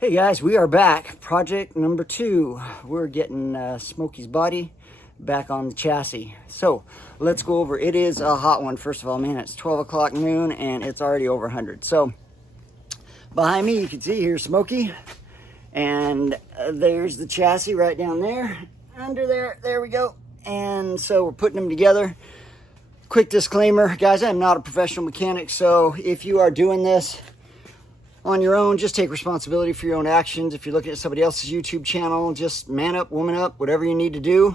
Hey guys, we are back. Project number 2. We're getting Smokey's body back on the chassis. So let's go over. It is a hot one. First of all, man, it's 12 o'clock noon and it's already over 100. So behind me, you can see here's Smokey, and there's the chassis right down there, under there. There we go. And so we're putting them together. Quick disclaimer, guys, I'm not a professional mechanic, so if you are doing this on your own, just take responsibility for your own actions. If you're looking at somebody else's YouTube channel, just man up, woman up, whatever you need to do.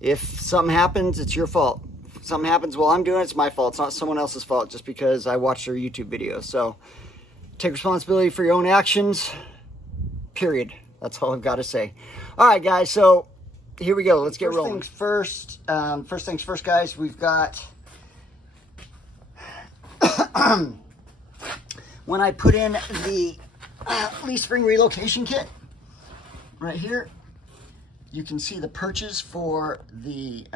If something happens, it's your fault. If something happens while I'm doing it, it's my fault. It's not someone else's fault just because I watched their YouTube videos. So take responsibility for your own actions, period. That's all I've got to say. All right, guys, so here we go. Let's get rolling. First things first, guys, we've got when I put in the leaf spring relocation kit right here, you can see the perches for the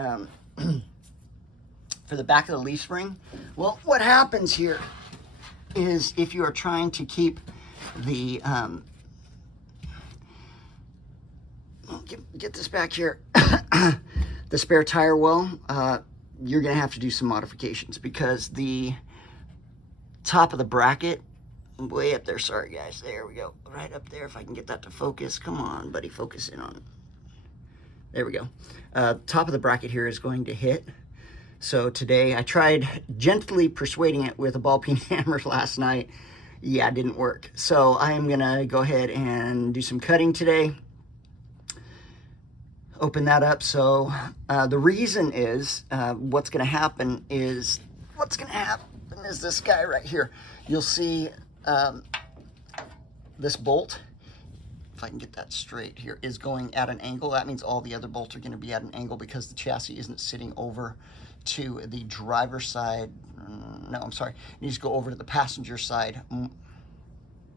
back of the leaf spring. Well, what happens here is if you are trying to keep the get this back here, the spare tire well, you're gonna have to do some modifications because the top of the bracket way up there, sorry guys, there we go, right up there. If I can get that to focus, come on buddy, focus in on it. There we go. Top of the bracket here is going to hit. So today I tried gently persuading it with a ball peen hammer last night. Yeah, it didn't work. So I am gonna go ahead and do some cutting today, open that up. So the reason is what's gonna happen is this guy right here. You'll see this bolt, if I can get that straight here, is going at an angle. That means all the other bolts are going to be at an angle because the chassis isn't sitting over to the driver's side. No, I'm sorry. It needs to go over to the passenger side.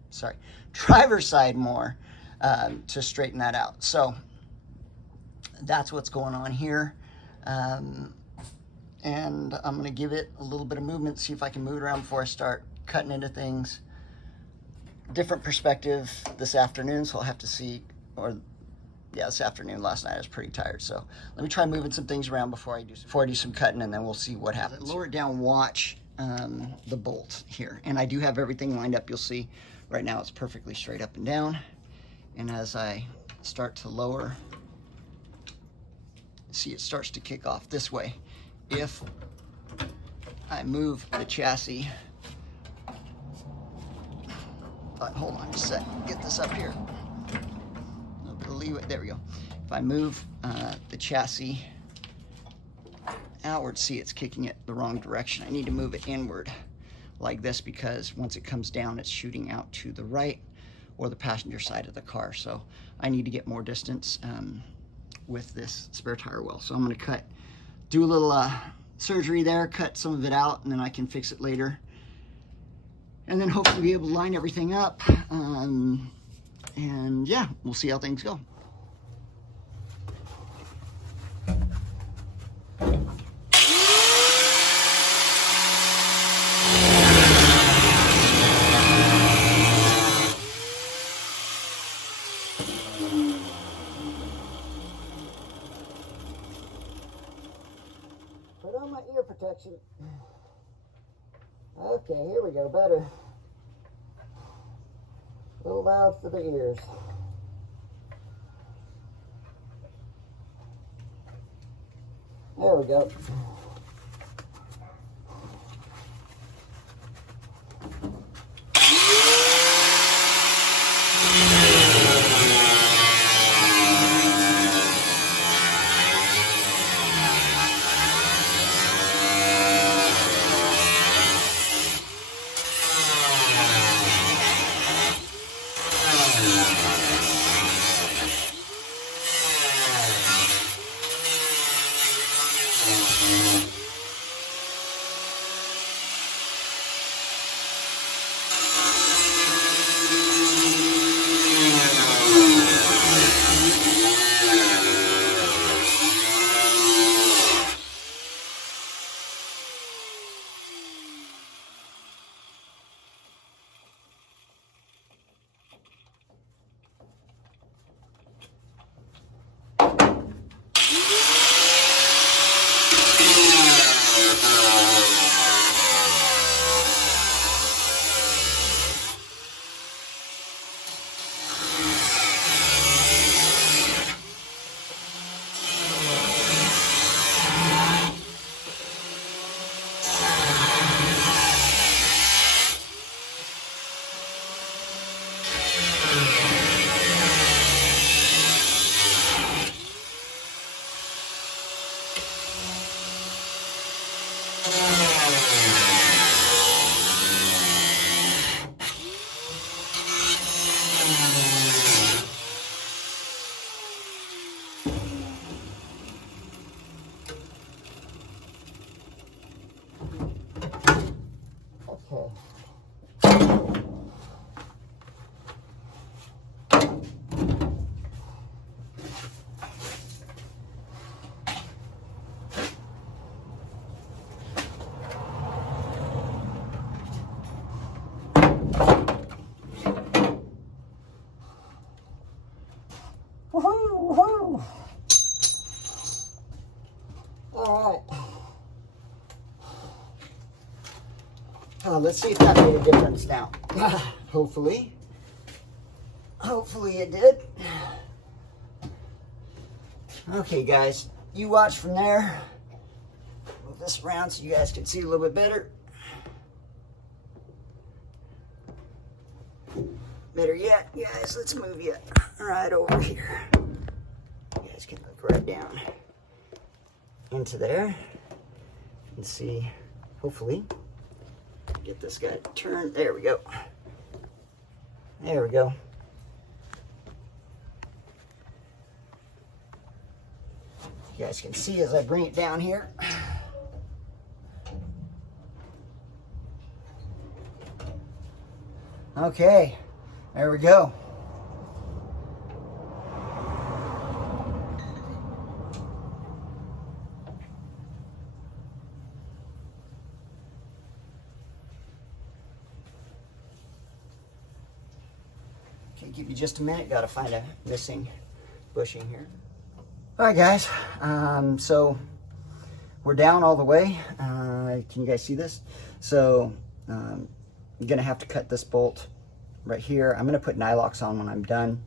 Sorry, driver's side more to straighten that out. So that's what's going on here. And I'm going to give it a little bit of movement, see if I can move it around before I start cutting into things. Different perspective this afternoon, so I'll have to see, or yeah, this afternoon. Last night I was pretty tired, so let me try moving some things around before I do some cutting, and then we'll see what happens. Lower it down, watch the bolt here, and I do have everything lined up. You'll see right now it's perfectly straight up and down, and as I start to lower, see it starts to kick off this way. If I move the chassis, hold on just a sec, get this up here, a little bit of leeway, there we go. If I move the chassis outward, see it's kicking it the wrong direction. I need to move it inward like this because once it comes down, it's shooting out to the right or the passenger side of the car. So I need to get more distance with this spare tire well. So I'm going to do a little surgery there, cut some of it out, and then I can fix it later. And then hopefully be able to line everything up. And yeah, we'll see how things go. Put on my ear protection. Okay, here we go, better. A little loud for the ears. There we go. Woohoo, woohoo. All right. Let's see if that made a difference now. Hopefully. Hopefully it did. Okay, guys, you watch from there. Move this around so you guys can see a little bit better. Better yet, guys, let's move you right over here. You guys can look right down into there and see, hopefully, get this guy to turn. There we go. There we go. You guys can see as I bring it down here. Okay, there we go. Okay, give you just a minute. Got to find a missing bushing here. All right, guys. So we're down all the way. Can you guys see this? So I'm gonna have to cut this bolt right here. I'm gonna put nylox on when I'm done.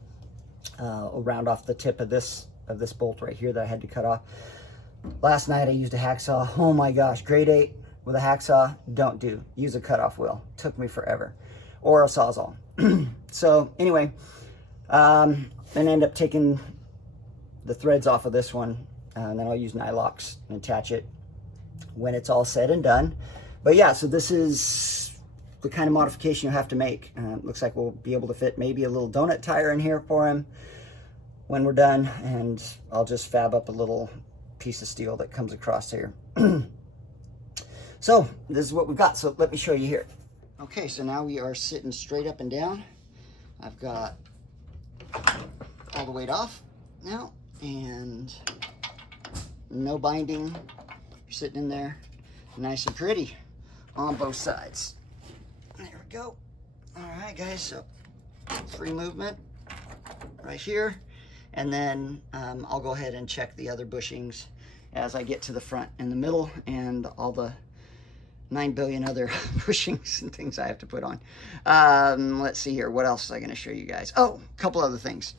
I'll round off the tip of this bolt right here that I had to cut off. Last night I used a hacksaw. Oh my gosh, grade 8 with a hacksaw, don't do. Use a cutoff wheel. Took me forever. Or a Sawzall. So anyway, I'm gonna end up taking the threads off of this one, and then I'll use nylox and attach it when it's all said and done. But yeah, so this is the kind of modification you have to make. Looks like we'll be able to fit maybe a little donut tire in here for him when we're done, and I'll just fab up a little piece of steel that comes across here. So this is what we've got, so let me show you here. Okay, so now we are sitting straight up and down. I've got all the weight off now, and no binding. You're sitting in there nice and pretty on both sides. There we go. All right, guys, so free movement right here, and then I'll go ahead and check the other bushings as I get to the front and the middle and all the 9 billion other bushings and things I have to put on. Let's see here, what else was I going to show you guys? Oh, a couple other things.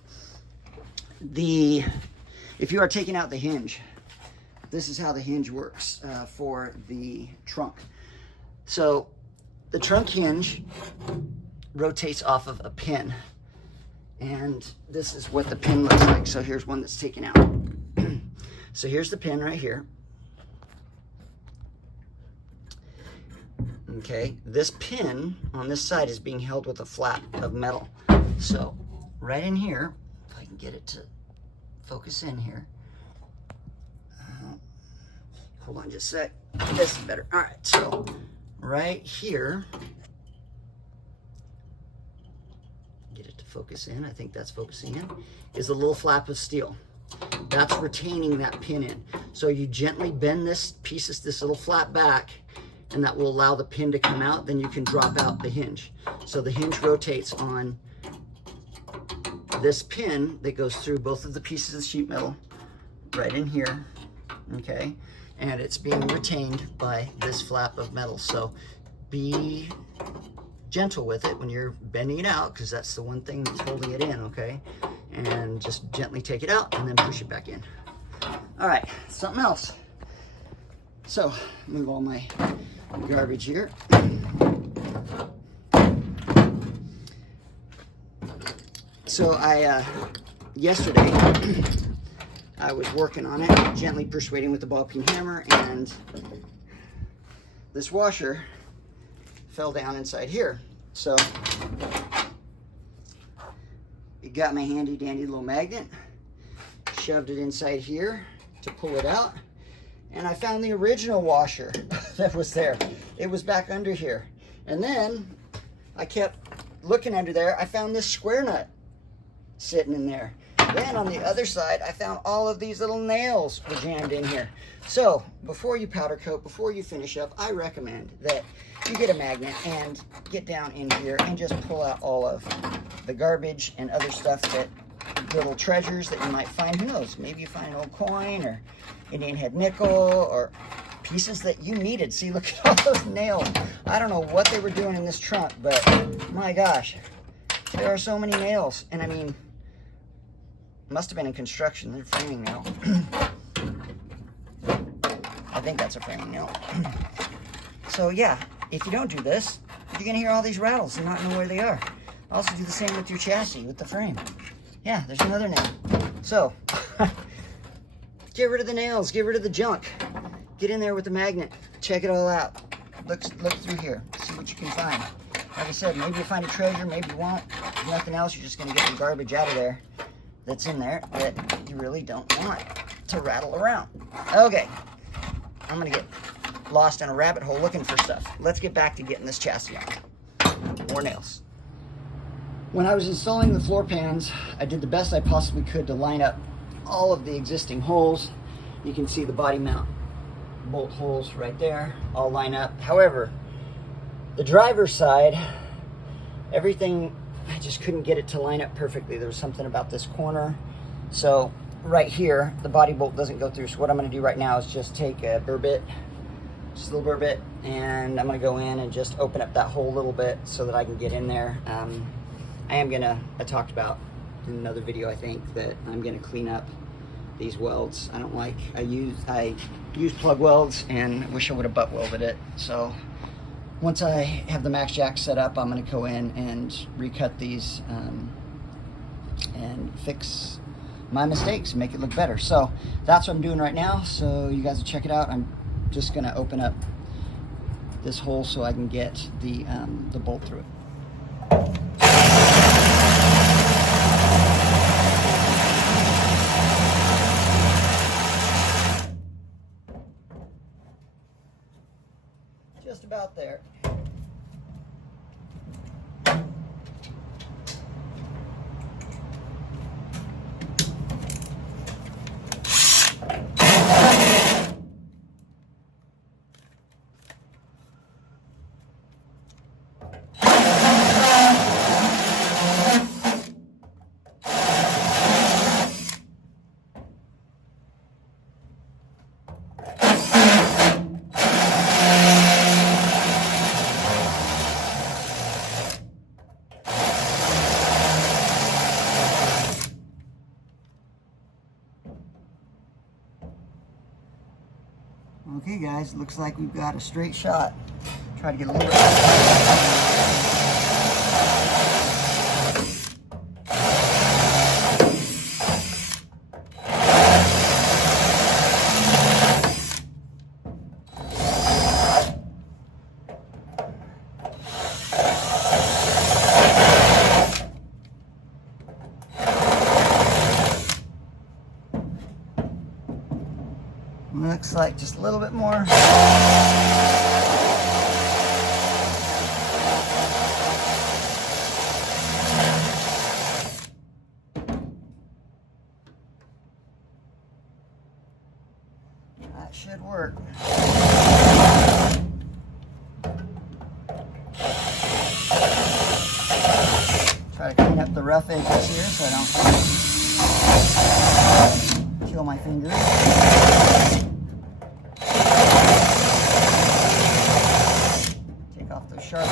If you are taking out the hinge, this is how the hinge works for the trunk. So the trunk hinge rotates off of a pin, and this is what the pin looks like. So here's one that's taken out. So here's the pin right here. Okay, this pin on this side is being held with a flap of metal. So right in here, if I can get it to focus in here. Hold on just a sec. This is better. All right, so right here, get it to focus in. I think that's focusing in. Is a little flap of steel. That's retaining that pin in. So you gently bend this piece, this little flap back, and that will allow the pin to come out. Then you can drop out the hinge. So the hinge rotates on this pin that goes through both of the pieces of sheet metal right in here, okay? And it's being retained by this flap of metal. So be gentle with it when you're bending it out, because that's the one thing that's holding it in, okay? And just gently take it out and then push it back in. All right, something else. So move all my garbage here. So yesterday, I was working on it, gently persuading with the ball peen hammer, and this washer fell down inside here. So it got my handy dandy little magnet, shoved it inside here to pull it out, and I found the original washer that was there. It was back under here. And then I kept looking under there. I found this square nut sitting in there. Then on the other side, I found all of these little nails were jammed in here. So before you powder coat, before you finish up, I recommend that you get a magnet and get down in here and just pull out all of the garbage and other stuff, that little treasures that you might find. Who knows, maybe you find an old coin or Indian head nickel or pieces that you needed. See, look at all those nails. I don't know what they were doing in this trunk, but my gosh, there are so many nails. And I mean, must have been in construction. They're framing nail. I think that's a framing nail. So yeah, if you don't do this, you're gonna hear all these rattles and not know where they are. Also do the same with your chassis, with the frame. Yeah, there's another nail. So get rid of the nails, get rid of the junk. Get in there with the magnet, check it all out. Look through here, see what you can find. Like I said, maybe you'll find a treasure, maybe you won't. If nothing else, you're just gonna get the garbage out of there that's in there that you really don't want to rattle around. Okay, I'm gonna get lost in a rabbit hole looking for stuff. Let's get back to getting this chassis on. More nails. When I was installing the floor pans, I did the best I possibly could to line up all of the existing holes. You can see the body mount bolt holes right there, all line up. However, the driver's side, everything, I just couldn't get it to line up perfectly. There was something about this corner. So right here, the body bolt doesn't go through. So what I'm gonna do right now is just take a burr bit, just a little burr bit, and I'm gonna go in and just open up that hole a little bit so that I can get in there. I talked about in another video, I think, that I'm gonna clean up these welds. I use plug welds and wish I would have butt welded it. So once I have the max jack set up, I'm gonna go in and recut these and fix my mistakes and make it look better. So that's what I'm doing right now. So you guys will check it out. I'm just gonna open up this hole so I can get the bolt through it. Just about there. Okay guys, looks like we've got a straight shot. Try to get a little bit. Looks like just a little bit more. That should work. Try to clean up the rough edges here so I don't kill my fingers. Sharp.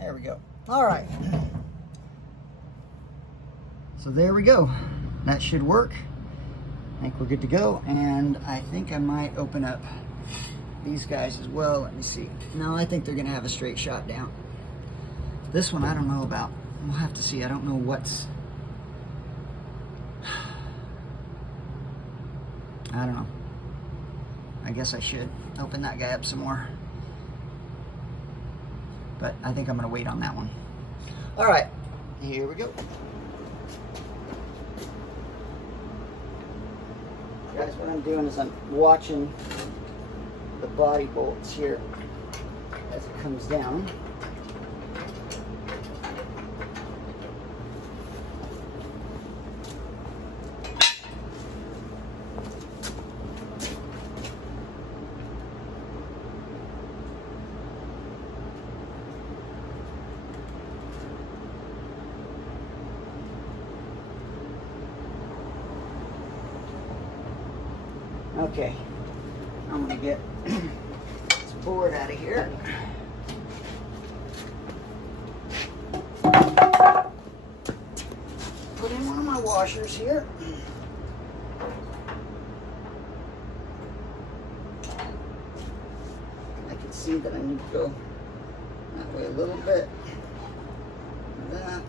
There we go. All right. So there we go. That should work. I think we're good to go. And I think I might open up these guys as well. Let me see. No, I think they're gonna have a straight shot down. This one I don't know about. We'll have to see. I don't know what's... I don't know. I guess I should open that guy up some more. But I think I'm gonna wait on that one. All right, here we go. Guys, what I'm doing is I'm watching the body bolts here as it comes down. Okay, I'm gonna get this board out of here. Put in one of my washers here. I can see that I need to go that way a little bit. That.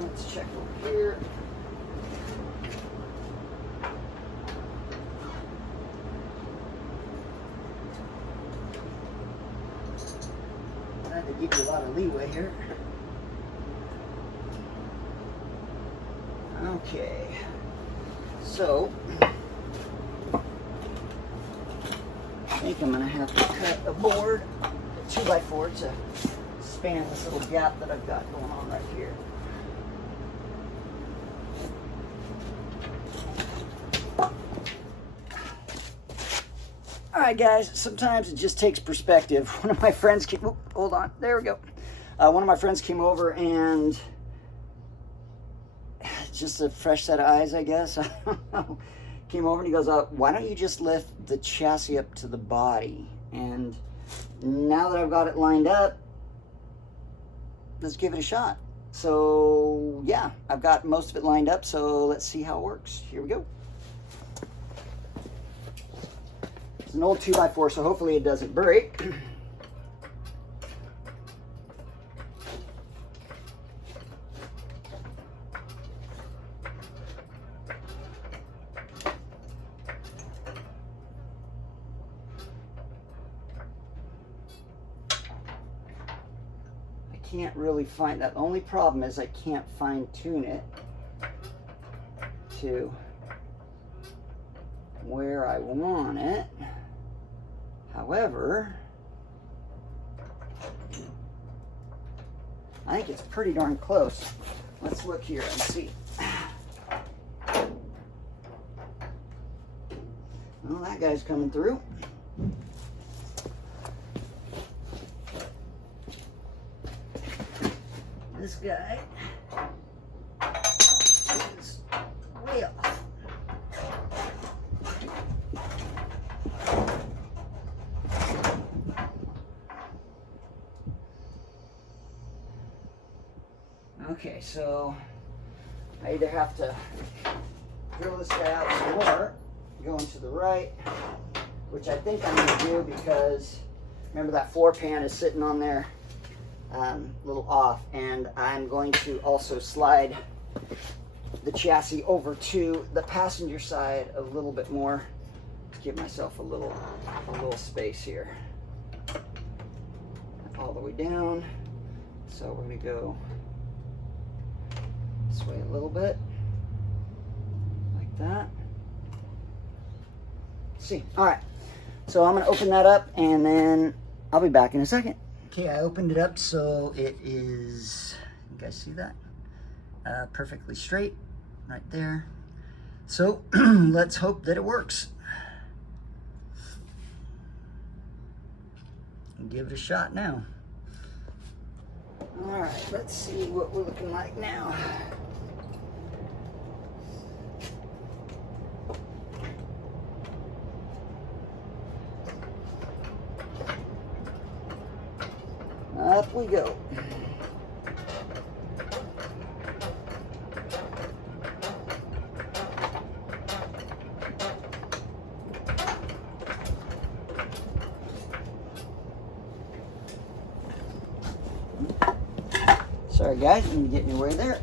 Let's check over here. I had to give you a lot of leeway here. Okay, so I think I'm gonna have to cut a board, a 2x4, to span this little gap that I've got going on right here. All right, guys, sometimes it just takes perspective. One of my friends came, oh, hold on, there we go. One of my friends came over and just a fresh set of eyes, I guess. I don't know. Came over and he goes, why don't you just lift the chassis up to the body? And now that I've got it lined up, let's give it a shot. So yeah, I've got most of it lined up, so let's see how it works. Here we go. It's an old 2x4, so hopefully it doesn't break. I can't really find that. The only problem is I can't fine tune it to where I want it. However, I think it's pretty darn close. Let's look here and see. Well, that guy's coming through. This guy is way off. Okay, so I either have to drill this guy out some more, going to the right, which I think I'm going to do because remember that floor pan is sitting on there a little off, and I'm going to also slide the chassis over to the passenger side a little bit more to give myself a little space here. All the way down. So we're going to go this way a little bit, like that. See, all right. So I'm going to open that up, and then I'll be back in a second. Okay, I opened it up, so it is, you guys see that? Perfectly straight, right there. So let's hope that it works. Give it a shot now. All right, let's see what we're looking like now. Up we go. Sorry guys, I'm getting your way there.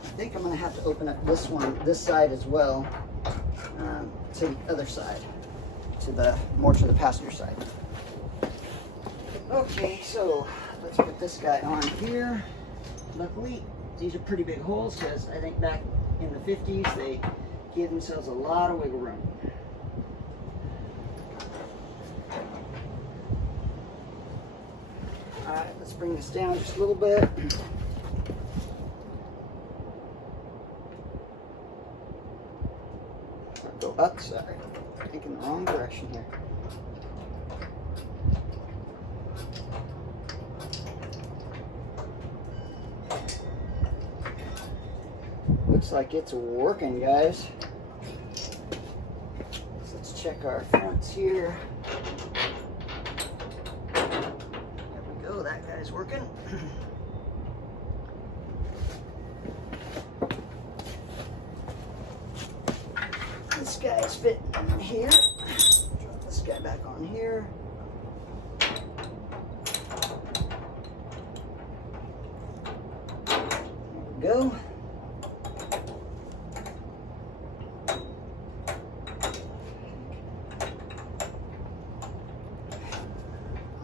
I think I'm going to have to open up this side as well, to the other side, more to the passenger side. Okay, so let's put this guy on here. Luckily, these are pretty big holes because I think back in the 50s they gave themselves a lot of wiggle room. All right, let's bring this down just a little bit. Go up, sorry. I'm thinking the wrong direction here. Looks like it's working, guys. So let's check our fronts here. There we go, that guy's working. This guy's fitting in here. Drop this guy back on here. There we go.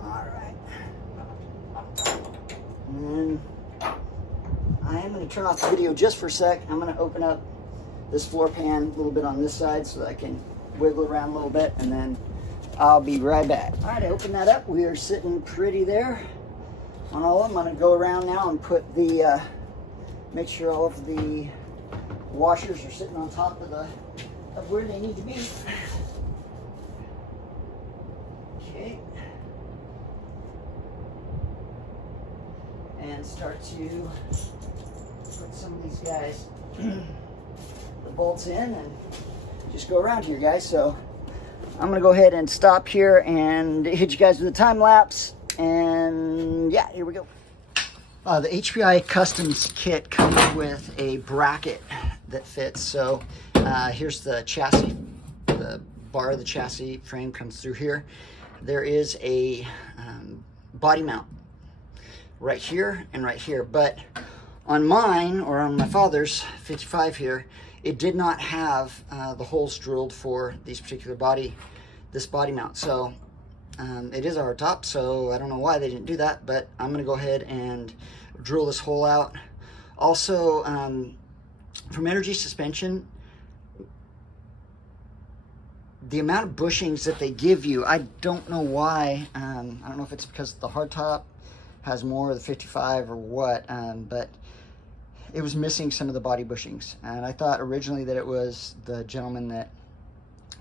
All right. And I am going to turn off the video just for a sec. I'm going to open up this floor pan a little bit on this side so that I can wiggle around a little bit, and then I'll be right back. All right, I opened that up. We are sitting pretty there on all of them. I'm going to go around now and put the, make sure all of the washers are sitting on top of where they need to be. Okay. And start to put some of these guys the bolts in and just go around here, guys. So I'm gonna go ahead and stop here and hit you guys with a time lapse, and yeah, here we go. The HPI Customs kit comes with a bracket that fits. So here's the chassis. The bar of the chassis frame comes through here. There is a body mount right here and right here, but on mine, or on my father's 55 here, it did not have the holes drilled for this particular body mount. So it is a hard top, so I don't know why they didn't do that, but I'm gonna go ahead and drill this hole out. Also, from Energy Suspension, the amount of bushings that they give you, I don't know why. I don't know if it's because the hard top has more of the 55 or what, but it was missing some of the body bushings, and I thought originally that it was the gentleman that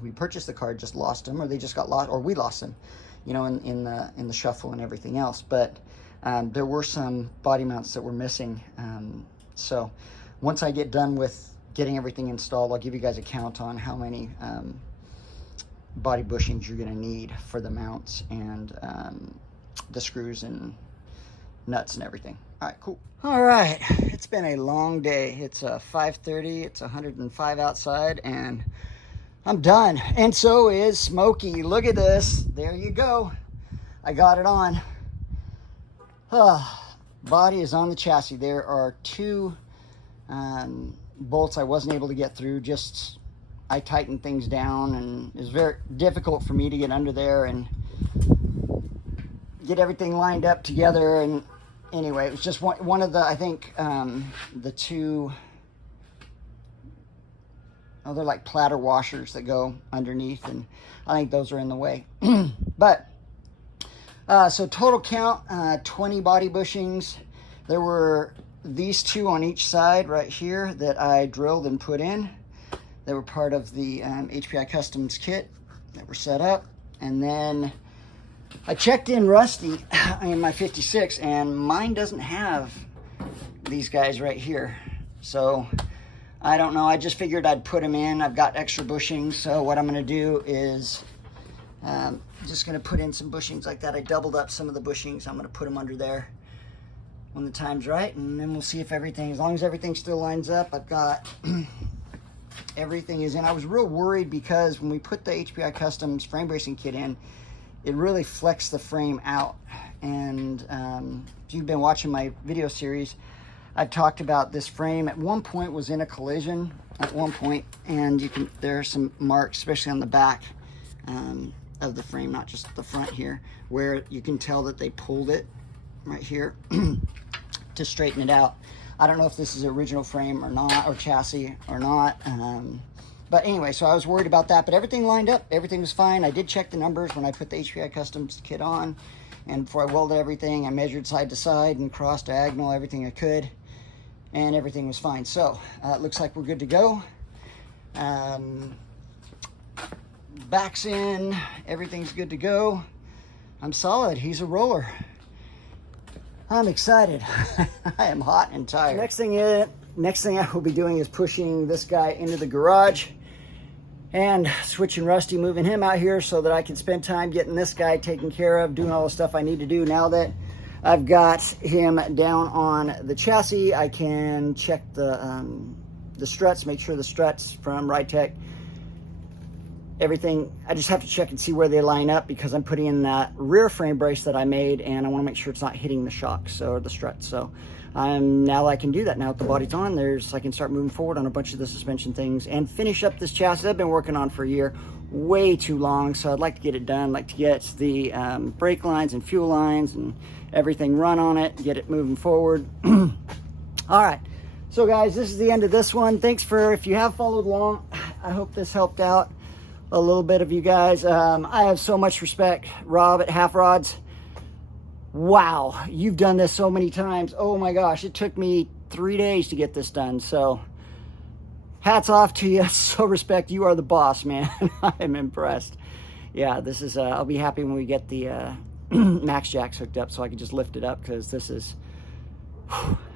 we purchased the car just lost them, or they just got lost, or we lost them, you know, in the shuffle and everything else. But there were some body mounts that were missing. So once I get done with getting everything installed, I'll give you guys a count on how many body bushings you're going to need for the mounts and the screws and nuts and everything. All right, cool. All right, it's been a long day. It's 5:30, it's 105 outside, and I'm done. And so is Smokey. Look at this. There you go. I got it on. Body is on the chassis. There are two bolts I wasn't able to get through. Just I tightened things down, and it was very difficult for me to get under there and get everything lined up together. And anyway, it was just one of the, I think, the two, oh, they're like platter washers that go underneath, and I think those are in the way. But, so total count, 20 body bushings. There were these two on each side right here that I drilled and put in. They were part of the HPI Customs kit that were set up. And then I checked in Rusty in my 56, and mine doesn't have these guys right here. So I don't know. I just figured I'd put them in. I've got extra bushings, so what I'm going to do is just going to put in some bushings like that. I doubled up some of the bushings. I'm going to put them under there when the time's right, and then we'll see if everything, as long as everything still lines up. I've got everything is in. I was real worried because when we put the HPI Customs frame bracing kit in, it really flexed the frame out. And if you've been watching my video series, I've talked about this frame at one point was in a collision at one point, and there are some marks, especially on the back of the frame, not just the front here, where you can tell that they pulled it right here to straighten it out. I don't know if this is original frame or not, or chassis or not. But anyway, so I was worried about that, but everything lined up. Everything was fine. I did check the numbers when I put the HPI Customs kit on, and before I welded everything, I measured side to side and cross diagonal, everything I could, and everything was fine. So it looks like we're good to go. Back's in, everything's good to go. I'm solid. He's a roller. I'm excited. I am hot and tired. Next thing I will be doing is pushing this guy into the garage and switching Rusty, moving him out here so that I can spend time getting this guy taken care of, doing all the stuff I need to do. Now that I've got him down on the chassis, I can check the struts, make sure the struts from RideTech, everything, I just have to check and see where they line up because I'm putting in that rear frame brace that I made, and I want to make sure it's not hitting the shocks or the struts. So now I can do that. Now that the body's on, I can start moving forward on a bunch of the suspension things and finish up this chassis I've been working on for a year, way too long. So I'd like to get it done, like to get the brake lines and fuel lines and everything run on it, get it moving forward. All right, so guys, this is the end of this one. Thanks if you have followed along, I hope this helped out a little bit of you guys. I have so much respect, Rob at Half Rods. Wow, you've done this so many times. Oh my gosh, it took me 3 days to get this done. So hats off to you. So respect. You are the boss, man. I'm impressed. Yeah, this is, I'll be happy when we get the max jacks hooked up so I can just lift it up, because this is,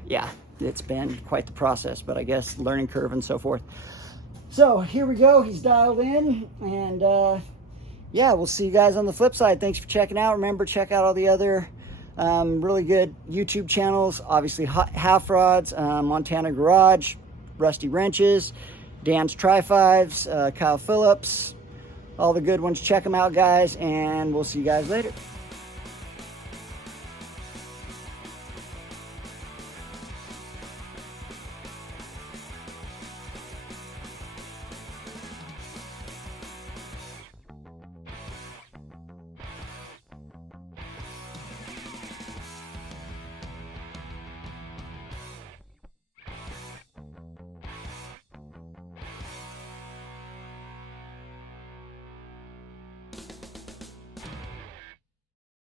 yeah, it's been quite the process, but I guess learning curve and so forth. So here we go. He's dialed in, and yeah, we'll see you guys on the flip side. Thanks for checking out. Remember, check out all the other really good YouTube channels. Obviously, Half Rods, Montana Garage, Rusty Wrenches, Dan's Tri-Fives, Kyle Phillips, all the good ones. Check them out, guys, and we'll see you guys later.